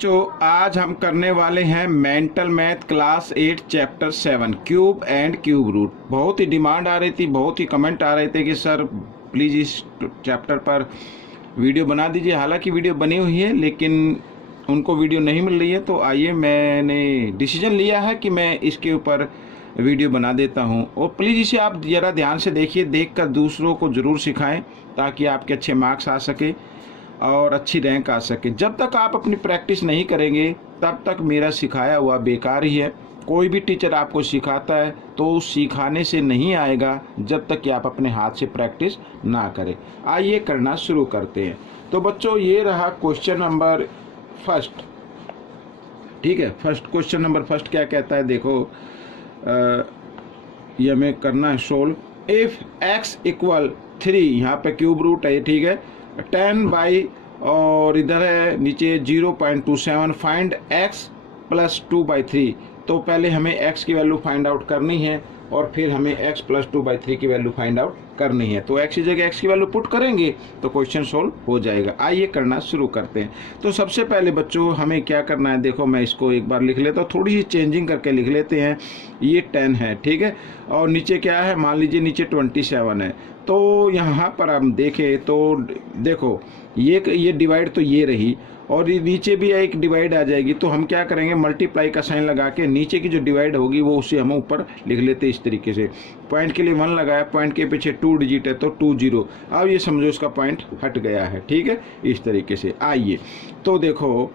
बच्चों आज हम करने वाले हैं mental math class 8 chapter 7 cube and cube root. बहुत ही डिमांड आ रही थी, बहुत ही कमेंट आ रहे थे कि सर प्लीज़ इस चैप्टर पर वीडियो बना दीजिए। हालांकि वीडियो बनी हुई है लेकिन उनको वीडियो नहीं मिल रही है, तो आइए मैंने डिसीजन लिया है कि मैं इसके ऊपर वीडियो बना देता हूं। और प्लीज़ इसे आप ज़रा ध्यान से देखिए, देखकर दूसरों को ज़रूर सिखाएं ताकि आपके अच्छे मार्क्स आ सके और अच्छी रैंक आ सके। जब तक आप अपनी प्रैक्टिस नहीं करेंगे तब तक मेरा सिखाया हुआ बेकार ही है। कोई भी टीचर आपको सिखाता है तो उस सिखाने से नहीं आएगा जब तक कि आप अपने हाथ से प्रैक्टिस ना करें। आइए करना शुरू करते हैं। तो बच्चों ये रहा क्वेश्चन नंबर फर्स्ट। ठीक है, फर्स्ट क्वेश्चन नंबर फर्स्ट क्या कहता है, देखो ये हमें करना है सोल्व। इफ x इक्वल 3, यहाँ पे क्यूब रूट है, ठीक है, 10 बाई और इधर है नीचे 0.27, फाइंड x प्लस 2/3। तो पहले हमें x की वैल्यू फाइंड आउट करनी है और फिर हमें x प्लस 2/3 की वैल्यू फाइंड आउट करनी है। तो x की जगह x की वैल्यू पुट करेंगे तो क्वेश्चन सोल्व हो जाएगा। आइए करना शुरू करते हैं। तो सबसे पहले बच्चों हमें क्या करना है, देखो मैं इसको एक बार लिख लेता हूँ, थोड़ी सी चेंजिंग करके लिख लेते हैं। ये 10 है, ठीक है, और नीचे क्या है, मान लीजिए नीचे 27 है। तो यहाँ पर हम देखें तो देखो ये डिवाइड तो ये रही और नीचे भी एक डिवाइड आ जाएगी। तो हम क्या करेंगे, मल्टीप्लाई का साइन लगा के नीचे की जो डिवाइड होगी वो उसे हम ऊपर लिख लेते हैं इस तरीके से। पॉइंट के लिए 1 लगाया, पॉइंट के पीछे 2 डिजिट है तो 2 0। अब ये समझो इसका पॉइंट हट गया है, ठीक है, इस तरीके से। आइए तो देखो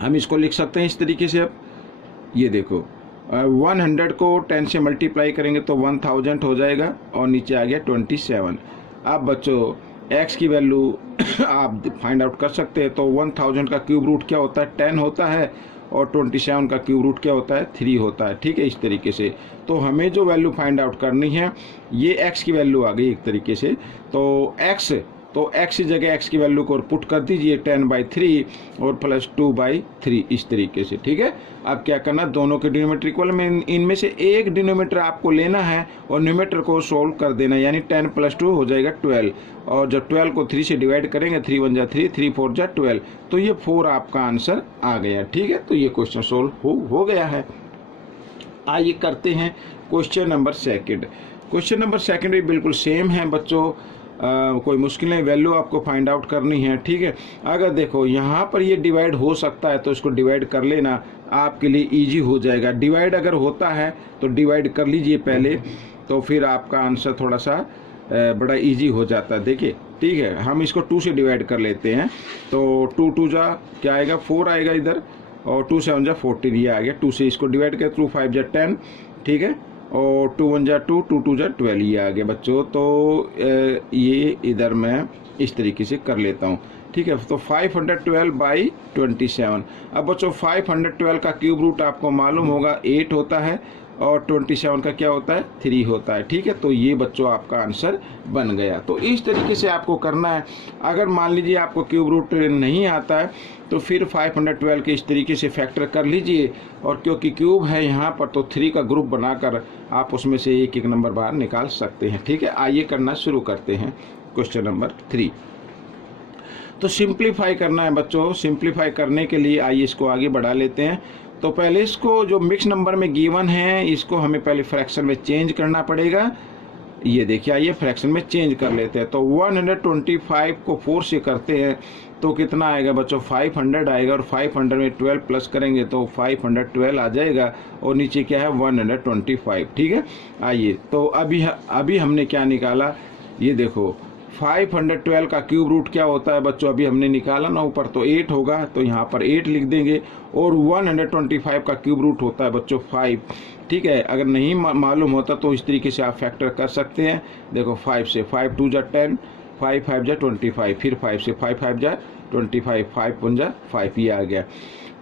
हम इसको लिख सकते हैं इस तरीके से। अब ये देखो 100 को 10 से मल्टीप्लाई करेंगे तो 1000 हो जाएगा और नीचे आ गया 27। अब बच्चों x की वैल्यू आप फाइंड आउट कर सकते हैं। तो 1000 का क्यूब रूट क्या होता है, 10 होता है, और 27 का क्यूब रूट क्या होता है, 3 होता है, ठीक है, इस तरीके से। तो हमें जो वैल्यू फाइंड आउट करनी है ये x की वैल्यू आ गई एक तरीके से। तो x की जगह x की वैल्यू को पुट कर दीजिए 10/3 और प्लस 2/3 इस तरीके से, ठीक है। अब क्या करना, दोनों के डिनोमीटर इक्वल में इनमें से एक डिनोमीटर आपको लेना है और न्यूमेटर को सोल्व कर देना, यानी 10 + 2 हो जाएगा 12। और जब 12 को 3 से डिवाइड करेंगे, 3 × 1 = 3, 3 × 4 = 12, तो ये 4 आपका आंसर आ गया, ठीक है। तो ये क्वेश्चन सोल्व हो गया है। आइए करते हैं question number second. Question number second भी बिल्कुल सेम है बच्चों, कोई मुश्किल नहीं, वैल्यू आपको फाइंड आउट करनी है, ठीक है। अगर देखो यहाँ पर ये डिवाइड हो सकता है तो इसको डिवाइड कर लेना, आपके लिए इजी हो जाएगा। डिवाइड अगर होता है तो डिवाइड कर लीजिए पहले, तो फिर आपका आंसर थोड़ा सा बड़ा इजी हो जाता है। देखिए, ठीक है, हम इसको 2 से डिवाइड कर लेते हैं। तो 2 × 2 = क्या आएगा, 4 आएगा इधर, और 2 × 7 = 14, ये आ गया। 2 से इसको डिवाइड कर, 2 × 5 = 10, ठीक है, और 2 × 1 = 2, 2 × 2 = 12, ये आ गया बच्चों। तो ये इधर मैं इस तरीके से कर लेता हूँ, ठीक है। तो 512/27। अब बच्चों 512 का क्यूब रूट आपको मालूम होगा 8 होता है और 27 का क्या होता है, 3 होता है, ठीक है। तो ये बच्चों आपका आंसर बन गया। तो इस तरीके से आपको करना है। अगर मान लीजिए आपको क्यूब रूट नहीं आता है तो फिर 512 के इस तरीके से फैक्टर कर लीजिए, और क्योंकि क्यूब है यहाँ पर तो 3 का ग्रुप बनाकर आप उसमें से एक एक नंबर बाहर निकाल सकते हैं, ठीक है। आइए करना शुरू करते हैं क्वेश्चन नंबर 3। तो सिंप्लीफाई करना है बच्चों। सिंप्लीफाई करने के लिए आइए इसको आगे बढ़ा लेते हैं। तो पहले इसको जो मिक्स नंबर में गिवन है इसको हमें पहले फ्रैक्शन में चेंज करना पड़ेगा। ये देखिए, आइए फ्रैक्शन में चेंज कर लेते हैं। तो 125 को 4 से करते हैं तो कितना आएगा बच्चों, 500 आएगा, और 500 में 12 प्लस करेंगे तो 512 आ जाएगा, और नीचे क्या है 125, ठीक है। आइए तो अभी हमने क्या निकाला, ये देखो 512 का क्यूब रूट क्या होता है बच्चों, अभी हमने निकाला ना ऊपर, तो 8 होगा, तो यहाँ पर 8 लिख देंगे। और 125 का क्यूब रूट होता है बच्चों 5, ठीक है। अगर नहीं मालूम होता तो इस तरीके से आप फैक्टर कर सकते हैं। देखो 5 से 5 × 2 = 10, 5 × 5 = 25, फिर 5 से 5 × 5 = 25, 5 × 1 = 5, ये आ गया।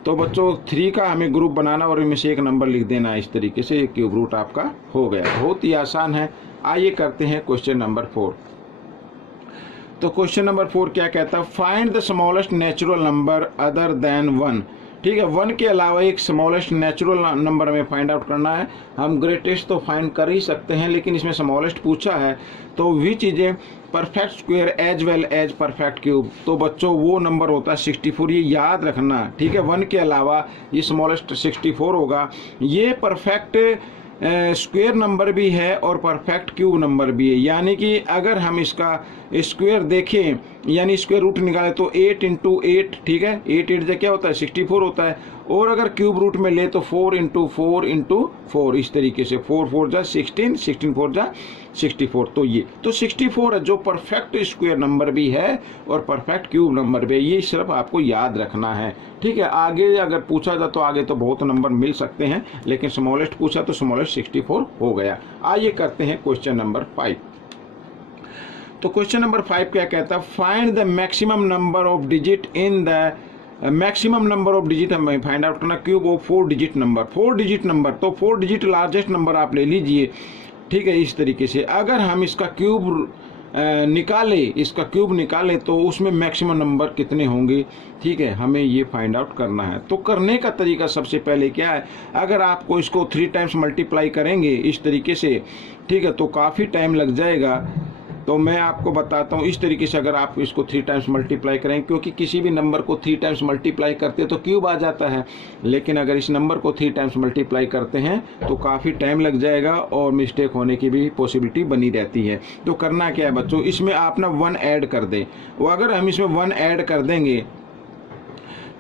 तो बच्चों 3 का हमें ग्रुप बनाना और इनमें से एक नंबर लिख देना है इस तरीके से। ये क्यूब रूट आपका हो गया, बहुत ही आसान है। आइए करते हैं क्वेश्चन नंबर 4। तो क्वेश्चन नंबर 4 क्या कहता है, find the smallest natural number other than 1। ठीक है, 1 के अलावा एक स्मॉलेस्ट नेचुरल नंबर में फाइंड आउट करना है। हम ग्रेटेस्ट तो फाइंड कर ही सकते हैं, लेकिन इसमें स्मॉलेस्ट पूछा है तो which is perfect square as well as perfect cube, तो बच्चों वो नंबर होता है 64, ये याद रखना, ठीक है। 1 के अलावा ये स्मॉलेस्ट 64 होगा। ये परफेक्ट स्क्वायर नंबर भी है और परफेक्ट क्यूब नंबर भी है, यानी कि अगर हम इसका स्क्वायर देखें यानी स्क्वायर रूट निकालें तो 8 इंटू 8, ठीक है, 8 8 से क्या होता है 64 होता है, और अगर क्यूब रूट में ले तो 4 इंटू 4 इंटू 4, इस तरीके से 4 4 जा 16, 16 4 जा 64। तो ये तो 64 है जो परफेक्ट स्क्वायर नंबर भी है और परफेक्ट क्यूब नंबर भी है, ये सिर्फ आपको याद रखना है, ठीक है। आगे अगर पूछा जाए तो आगे तो बहुत नंबर मिल सकते हैं, लेकिन स्मॉलेस्ट पूछा तो स्मॉलेस्ट 64 हो गया। आइए करते हैं क्वेश्चन नंबर 5। तो क्वेश्चन नंबर 5 क्या कहता है, find the maximum number of digit in the maximum number of digit हमें फाइंड आउट करना, cube of 4 digit number. 4 digit number, तो 4 डिजिट लार्जेस्ट नंबर आप ले लीजिए, ठीक है। इस तरीके से अगर हम इसका क्यूब इसका क्यूब निकालें तो उसमें मैक्सिमम नंबर कितने होंगे, ठीक है, हमें ये फाइंड आउट करना है। तो करने का तरीका सबसे पहले क्या है, अगर आपको इसको 3 टाइम्स मल्टीप्लाई करेंगे इस तरीके से, ठीक है, तो काफ़ी टाइम लग जाएगा। तो मैं आपको बताता हूँ इस तरीके से अगर आप इसको 3 टाइम्स मल्टीप्लाई करें, क्योंकि किसी भी नंबर को 3 टाइम्स मल्टीप्लाई करते तो क्यूब आ जाता है, लेकिन अगर इस नंबर को 3 टाइम्स मल्टीप्लाई करते हैं तो काफ़ी टाइम लग जाएगा और मिस्टेक होने की भी पॉसिबिलिटी बनी रहती है। तो करना क्या है बच्चों, इसमें आप ना 1 ऐड कर दें, वो अगर हम इसमें 1 ऐड कर देंगे,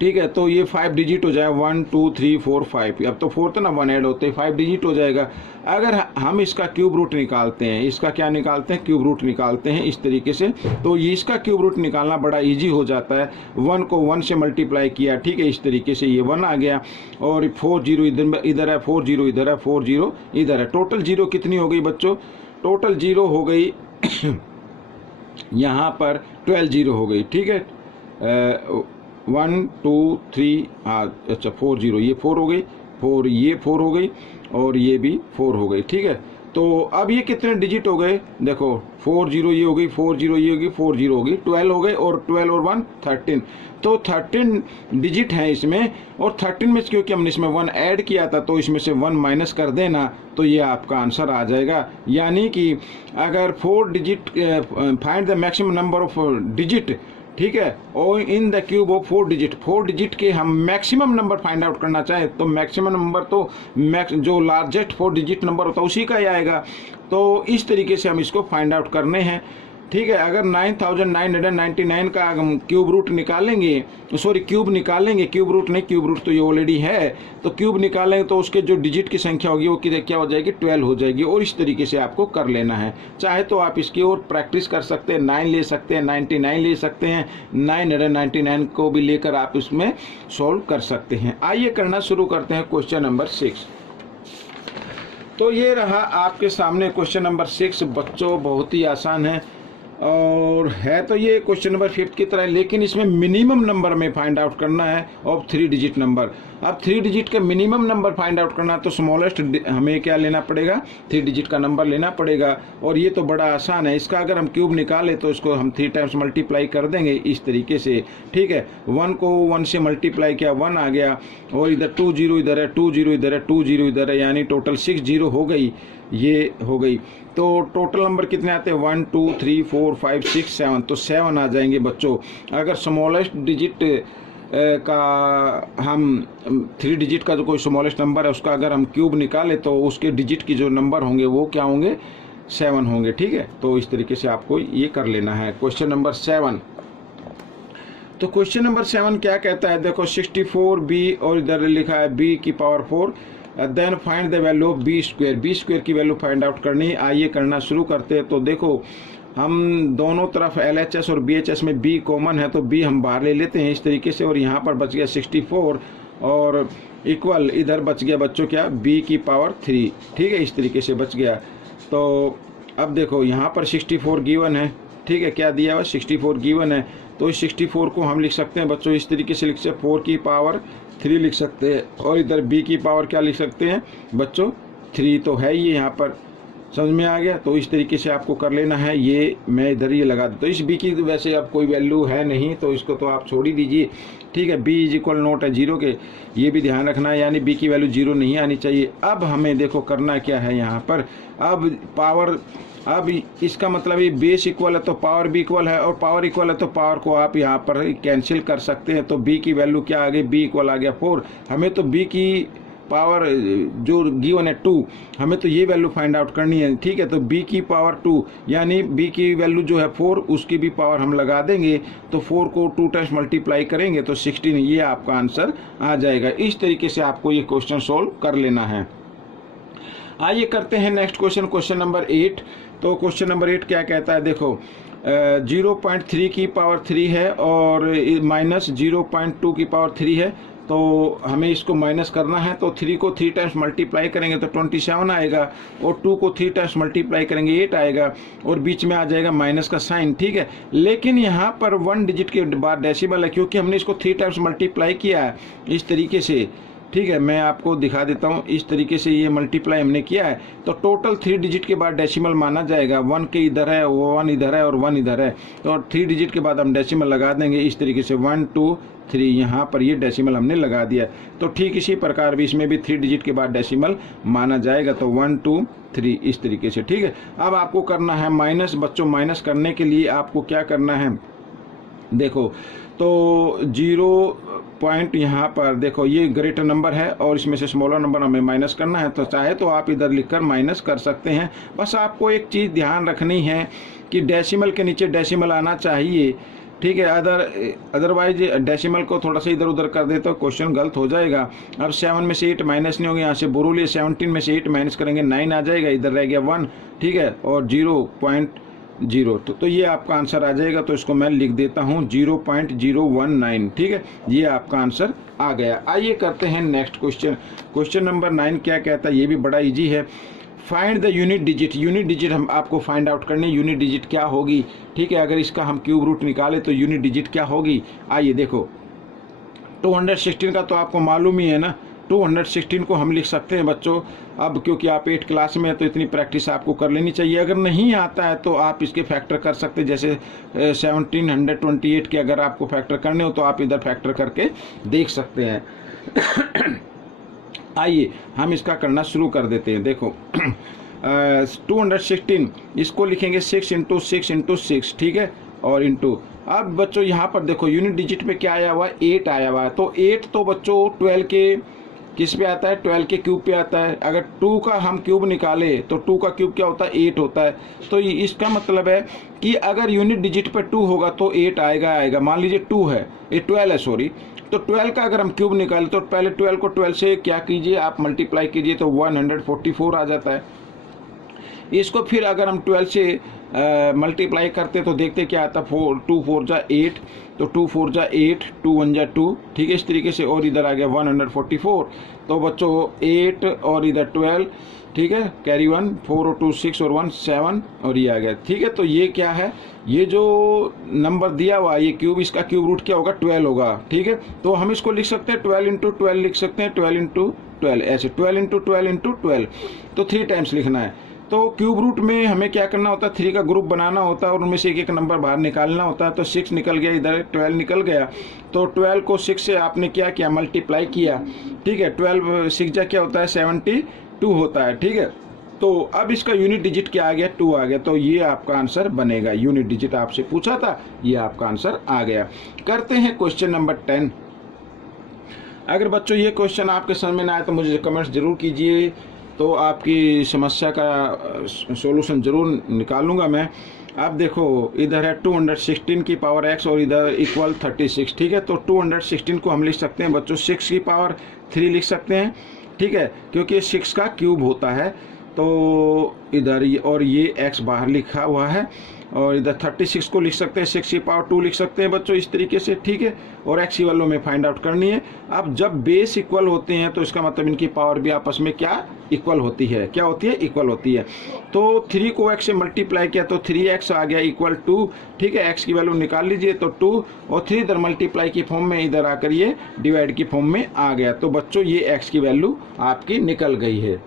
ठीक है, तो ये 5 डिजिट हो जाए, 1 2 3 4 5, अब तो 4 था ना, 1 ऐड होते ही 5 डिजिट हो जाएगा। अगर हम इसका क्यूब रूट निकालते हैं, इसका क्या निकालते हैं, क्यूब रूट निकालते हैं इस तरीके से, तो ये इसका क्यूब रूट निकालना बड़ा इजी हो जाता है। 1 को 1 से मल्टीप्लाई किया, ठीक है, इस तरीके से ये 1 आ गया, और 4 0 इधर है, 4 0 इधर है, 4 0 इधर है, टोटल 0 कितनी हो गई बच्चों, टोटल 0 हो गई यहाँ पर 12 0 हो गई, ठीक है। 1 2 3 अच्छा 4 0, ये 4 हो गई, 4 ये 4 हो गई, और ये भी 4 हो गई, ठीक है। तो अब ये कितने डिजिट हो गए, देखो 4 0 ये हो गई, 4 0 ये होगी, 4 0 होगी, 12 हो गए, और 12 और 1 13, तो 13 डिजिट हैं इसमें, और 13 में क्योंकि हमने इसमें 1 ऐड किया था तो इसमें से 1 माइनस कर देना, तो ये आपका आंसर आ जाएगा। यानी कि अगर 4 digit find the maximum number of digit, ठीक है, और in the cube of 4 digit के हम मैक्सिमम नंबर फाइंड आउट करना चाहें तो मैक्सिमम नंबर तो जो लार्जेस्ट 4 डिजिट नंबर होता है उसी का ही आएगा। तो इस तरीके से हम इसको फाइंड आउट करने हैं, ठीक है। अगर 9999 का हम क्यूब रूट निकालेंगे, सॉरी क्यूब निकालेंगे, क्यूब रूट नहीं, क्यूब रूट तो ये ऑलरेडी है, तो क्यूब निकालेंगे तो उसके जो डिजिट की संख्या होगी वो क्या हो जाएगी, 12 हो जाएगी, और इस तरीके से आपको कर लेना है। चाहे तो आप इसकी और प्रैक्टिस कर सकते हैं, 9 ले सकते हैं, 99 ले सकते हैं, 999 को भी लेकर आप इसमें सॉल्व कर सकते हैं। आइए करना शुरू करते हैं क्वेश्चन नंबर 6। तो ये रहा आपके सामने क्वेश्चन नंबर 6 बच्चों, बहुत ही आसान है, और है तो ये क्वेश्चन नंबर 5 की तरह, लेकिन इसमें मिनिमम नंबर में फाइंड आउट करना है ऑफ 3 डिजिट नंबर। अब 3 डिजिट का मिनिमम नंबर फाइंड आउट करना तो स्मॉलेस्ट हमें क्या लेना पड़ेगा, 3 डिजिट का नंबर लेना पड़ेगा, और ये तो बड़ा आसान है। इसका अगर हम क्यूब निकालें तो इसको हम 3 टाइम्स मल्टीप्लाई कर देंगे इस तरीके से, ठीक है। 1 को 1 से मल्टीप्लाई किया, 1 आ गया, और इधर 2 0 इधर है, 2 0 इधर है, 2 0 इधर है, यानी टोटल 6 0 हो गई, ये हो गई। तो टोटल नंबर कितने आते हैं, 1 2 3 4 5 6 7, तो 7 आ जाएंगे बच्चों। अगर स्मॉलेस्ट डिजिट का हम 3 डिजिट का जो कोई स्मॉलेस्ट नंबर है उसका अगर हम क्यूब निकालें तो उसके डिजिट की जो नंबर होंगे वो क्या होंगे, 7 होंगे, ठीक है। तो इस तरीके से आपको ये कर लेना है। क्वेश्चन नंबर 7, तो क्वेश्चन नंबर 7 क्या कहता है, देखो 64b और इधर लिखा है b की power 4, then find the value of B square की वैल्यू फाइंड आउट करनी है। आइए करना शुरू करते हैं। तो देखो हम दोनों तरफ LHS और BHS में b कॉमन है, तो b हम बाहर ले लेते हैं इस तरीके से, और यहाँ पर बच गया 64 और इक्वल इधर बच गया बच्चों क्या, b की पावर 3, ठीक है, इस तरीके से बच गया। तो अब देखो यहाँ पर 64 गिवन है, ठीक है, क्या दिया हुआ 64 गिवन है, तो इस 64 को हम लिख सकते हैं बच्चों इस तरीके से लिख सकते हैं, 4 की पावर 3 लिख सकते हैं, और इधर b की पावर क्या लिख सकते हैं बच्चों, 3 तो है ये यहाँ पर, समझ में आ गया। तो इस तरीके से आपको कर लेना है। ये मैं इधर ये लगा देता हूँ। इस बी की वैसे अब कोई वैल्यू है नहीं, तो इसको तो आप छोड़ ही दीजिए, ठीक है। बी इज इक्वल नॉट है 0 के, ये भी ध्यान रखना है, यानी बी की वैल्यू 0 नहीं आनी चाहिए। अब हमें देखो करना क्या है यहाँ पर, अब पावर, अब इसका मतलब ये बेस इक्वल है तो पावर भी इक्वल है, और पावर इक्वल है तो पावर को आप यहाँ पर कैंसिल कर सकते हैं। तो बी की वैल्यू क्या आ गई, बी इक्वल आ गया 4। हमें तो बी की पावर जो गिवन है 2, हमें तो ये वैल्यू फाइंड आउट करनी है, ठीक है। तो b की पावर 2 यानी b की वैल्यू जो है 4, उसकी भी पावर हम लगा देंगे। तो 4 को 2 टाइम्स मल्टीप्लाई करेंगे तो 16, ये आपका आंसर आ जाएगा। इस तरीके से आपको ये क्वेश्चन सोल्व कर लेना है। आइए करते हैं नेक्स्ट क्वेश्चन, क्वेश्चन नंबर 8। तो क्वेश्चन नंबर 8 क्या कहता है, देखो 0.3 की पावर 3 है और माइनस 0.2 की पावर 3 है। तो हमें इसको माइनस करना है। तो 3 को 3 टाइम्स मल्टीप्लाई करेंगे तो 27 आएगा, और 2 को 3 टाइम्स मल्टीप्लाई करेंगे 8 आएगा, और बीच में आ जाएगा माइनस का साइन, ठीक है। लेकिन यहाँ पर 1 डिजिट के बाद डेसिमल है, क्योंकि हमने इसको 3 टाइम्स मल्टीप्लाई किया है इस तरीके से, ठीक है। मैं आपको दिखा देता हूँ, इस तरीके से ये मल्टीप्लाई हमने किया है। तो टोटल 3 डिजिट के बाद डेसिमल माना जाएगा। 1 के इधर है, 1 इधर है और 1 इधर है, तो 3 डिजिट के बाद हम डेसिमल लगा देंगे इस तरीके से 1 2 3, यहाँ पर ये डेसिमल हमने लगा दिया। तो ठीक इसी प्रकार भी इसमें भी 3 डिजिट के बाद डेसिमल माना जाएगा। तो 1 2 3 इस तरीके से, ठीक है। अब आपको करना है माइनस। बच्चों माइनस करने के लिए आपको क्या करना है, देखो तो 0 पॉइंट यहाँ पर देखो ये ग्रेटर नंबर है और इसमें से स्मॉलर नंबर हमें माइनस करना है। तो चाहे तो आप इधर लिखकर माइनस कर सकते हैं। बस आपको एक चीज़ ध्यान रखनी है कि डेसिमल के नीचे डेसिमल आना चाहिए, ठीक है। अदरवाइज डेसिमल को थोड़ा सा इधर उधर कर दे तो क्वेश्चन गलत हो जाएगा। अब 7 में से 8 माइनस नहीं होगा, यहाँ से बोरूलिए 17 में से 8 माइनस करेंगे 9 आ जाएगा, इधर रह गया 1, ठीक है, और 0.0 तो ये आपका आंसर आ जाएगा। तो इसको मैं लिख देता हूँ 0.019, ठीक है, ये आपका आंसर आ गया। आइए करते हैं नेक्स्ट क्वेश्चन, क्वेश्चन नंबर 9 क्या कहता है, ये भी बड़ा इजी है। Find the unit digit. Unit digit हम आपको फाइंड आउट करनी है, यूनिट डिजिट क्या होगी, ठीक है। अगर इसका हम क्यूब रूट निकाले तो यूनिट डिजिट क्या होगी। आइए देखो 216 का तो आपको मालूम ही है ना, 216 को हम लिख सकते हैं बच्चों। अब क्योंकि आप 8 क्लास में हैं तो इतनी प्रैक्टिस आपको कर लेनी चाहिए। अगर नहीं आता है तो आप इसके फैक्टर कर सकते हैं, जैसे 1728 के अगर आपको फैक्टर करने हो तो आप इधर फैक्टर करके देख सकते हैं। आइए हम इसका करना शुरू कर देते हैं। देखो 216 इसको लिखेंगे 6 × 6 × 6, ठीक है, और इंटू। अब बच्चों यहाँ पर देखो यूनिट डिजिट में क्या आया हुआ है, 8 आया हुआ है। तो 8 तो बच्चों 12 के किस पे आता है, 12 के क्यूब पे आता है। अगर 2 का हम क्यूब निकाले तो 2 का क्यूब क्या होता है, 8 होता है। तो इसका मतलब है कि अगर यूनिट डिजिट पे 2 होगा तो 8 आएगा। मान लीजिए 2 है, ये 12 है सॉरी, तो 12 का अगर हम क्यूब निकालें तो पहले 12 को 12 से क्या कीजिए आप मल्टीप्लाई कीजिए तो 144 आ जाता है। इसको फिर अगर हम 12 से मल्टीप्लाई करते तो देखते क्या आता, 2 4 जा 8, तो 2 4 जा 8, 2 1 जा 2, ठीक है, इस तरीके से। और इधर आ गया 144। तो बच्चों 8 और इधर 12, ठीक है, कैरी 1, 4 और 2 6 और 1 7, और ये आ गया, ठीक है। तो ये क्या है, ये जो नंबर दिया हुआ ये क्यूब, इसका क्यूब रूट क्या होगा, 12 होगा, ठीक है। तो हम इसको लिख सकते हैं 12 × 12 लिख सकते हैं, 12 × 12 ऐसे 12 × 12 × 12, तो 3 टाइम्स लिखना है। तो क्यूब रूट में हमें क्या करना होता है, 3 का ग्रुप बनाना होता है और उनमें से एक एक नंबर बाहर निकालना होता है। तो 6 निकल गया, इधर 12 निकल गया। तो 12 को 6 से आपने क्या किया, मल्टीप्लाई किया, ठीक है। 12 6 जा क्या होता है, 72 होता है, ठीक है। तो अब इसका यूनिट डिजिट क्या आ गया, 2 आ गया। तो ये आपका आंसर बनेगा। यूनिट डिजिट आपसे पूछा था, ये आपका आंसर आ गया। करते हैं क्वेश्चन नंबर 10। अगर बच्चों ये क्वेश्चन आपके समझ में ना आए तो मुझे कमेंट्स जरूर कीजिए, तो आपकी समस्या का सॉल्यूशन जरूर निकालूंगा मैं। अब देखो इधर है 216 की पावर x और इधर इक्वल 36, ठीक है। तो 216 को हम लिख सकते हैं बच्चों 6 की पावर 3 लिख सकते हैं, ठीक है, क्योंकि 6 का क्यूब होता है। तो इधर और ये x बाहर लिखा हुआ है, और इधर 36 को लिख सकते हैं 6 की पावर 2 लिख सकते हैं बच्चों इस तरीके से, ठीक है। और x की वैल्यू में फाइंड आउट करनी है। अब जब बेस इक्वल होते हैं तो इसका मतलब इनकी पावर भी आपस में क्या इक्वल होती है, क्या होती है, इक्वल होती है। तो 3 को x से मल्टीप्लाई किया तो 3x आ गया इक्वल 2, ठीक है। x की वैल्यू निकाल लीजिए तो 2, और 3 इधर मल्टीप्लाई की फॉर्म में, इधर आकर ये डिवाइड की फॉर्म में आ गया। तो बच्चों ये x की वैल्यू आपकी निकल गई है।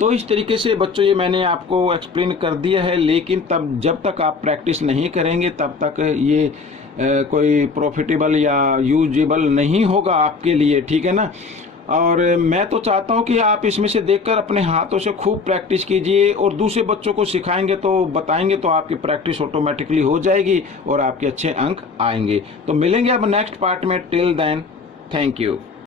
तो इस तरीके से बच्चों ये मैंने आपको एक्सप्लेन कर दिया है, लेकिन तब जब तक आप प्रैक्टिस नहीं करेंगे तब तक ये कोई प्रॉफिटेबल या यूजेबल नहीं होगा आपके लिए, ठीक है ना। और मैं तो चाहता हूँ कि आप इसमें से देखकर अपने हाथों से खूब प्रैक्टिस कीजिए और दूसरे बच्चों को सिखाएंगे तो बताएंगे तो आपकी प्रैक्टिस ऑटोमेटिकली हो जाएगी और आपके अच्छे अंक आएंगे। तो मिलेंगे अब नेक्स्ट पार्ट में। Till then, thank you.